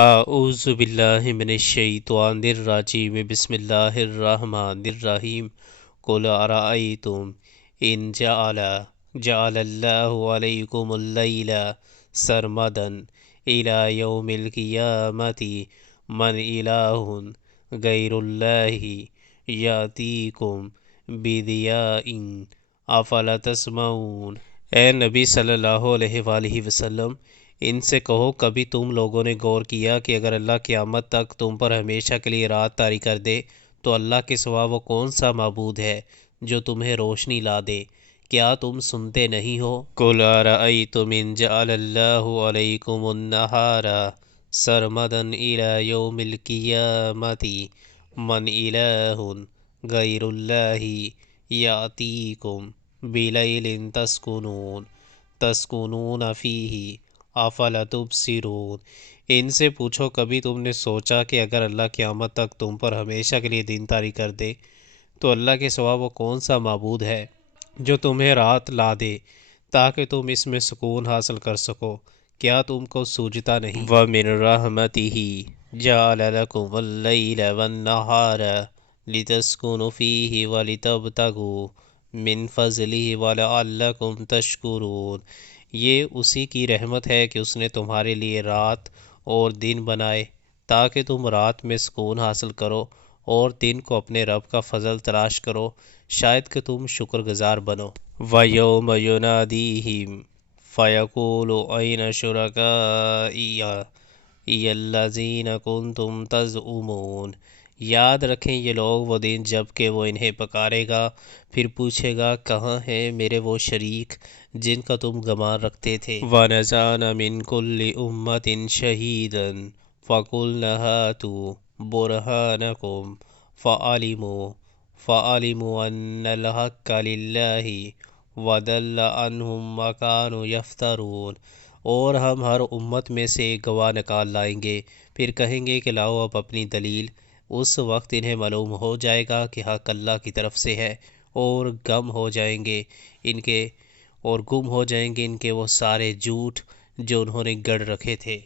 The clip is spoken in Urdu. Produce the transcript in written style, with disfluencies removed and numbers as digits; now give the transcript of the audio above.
اعوذ باللہ من الشیطان الرجیم بسم اللہ الرحمن الرحیم قل ارأیتم ان جعل اللہ علیکم اللیل سرمدا الی یوم القیامت من الہ غیر اللہ یاتیکم بدیاء افلا تسمعون۔ اے نبی صلی اللہ علیہ وآلہ وسلم، ان سے کہو کبھی تم لوگوں نے غور کیا کہ اگر اللہ قیامت تک تم پر ہمیشہ کے لیے رات طاری کر دے تو اللہ کے سوا وہ کون سا معبود ہے جو تمہیں روشنی لا دے؟ کیا تم سنتے نہیں ہو؟ قُلْ أَرَأَيْتُمْ إِنْ جَعَلَ اللَّهُ عَلَيْكُمُ النَّهَارَ سَرْمَدًا إِلَى يَوْمِ الْقِيَامَةِ مَنْ إِلَٰهٌ غَيْرُ اللَّهِ يَأْتِيكُمْ بِلَيْلٍ تَسْكُنُونَ فِيهِ افلا تبصرون۔ ان سے پوچھو کبھی تم نے سوچا کہ اگر اللہ قیامت تک تم پر ہمیشہ کے لیے دن طاری کر دے تو اللہ کے سوا وہ کون سا معبود ہے جو تمہیں رات لا دے تاکہ تم اس میں سکون حاصل کر سکو؟ کیا تم کو سوجتا نہیں؟ وَمِن رَحْمَتِهِ جَعَلَ لَكُمُ اللَّيْلَ وَالنَّهَارَ لِتَسْكُنُوا فِيهِ وَلِتَبْتَغُوا مِن فَضْلِهِ وَلَعَلَّكُمْ تَشْكُرُونَ۔ یہ اسی کی رحمت ہے کہ اس نے تمہارے لیے رات اور دن بنائے تاکہ تم رات میں سکون حاصل کرو اور دن کو اپنے رب کا فضل تلاش کرو، شاید کہ تم شکر گزار بنو۔ وَيَوْمَ يُنَادِيهِمْ فَيَقُولُ أَيْنَ شُرَكَائِيَ الَّذِينَ كُنتُمْ تَزْعُمُونَ۔ یاد رکھیں یہ لوگ وہ دن جب کہ وہ انہیں پکارے گا، پھر پوچھے گا کہاں ہیں میرے وہ شریک جن کا تم گمان رکھتے تھے۔ وَنَزَعْنَا مِن كُلِّ أُمَّةٍ شَهِيدًا فَقُلْنَا هَاتُوا بُرْهَانَكُمْ فَعَلِمُوا أَنَّ الْحَقَّ لِلَّهِ وَضَلَّ عَنْهُمْ مَا كَانُوا يَفْتَرُونَ۔ اور ہم ہر امت میں سے ایک گواہ نکال لائیں گے، پھر کہیں گے کہ لاؤ اب اپنی دلیل۔ اس وقت انہیں معلوم ہو جائے گا کہ حق اللہ کی طرف سے ہے، اور گم ہو جائیں گے ان کے وہ سارے جھوٹ جو انہوں نے گڑھ رکھے تھے۔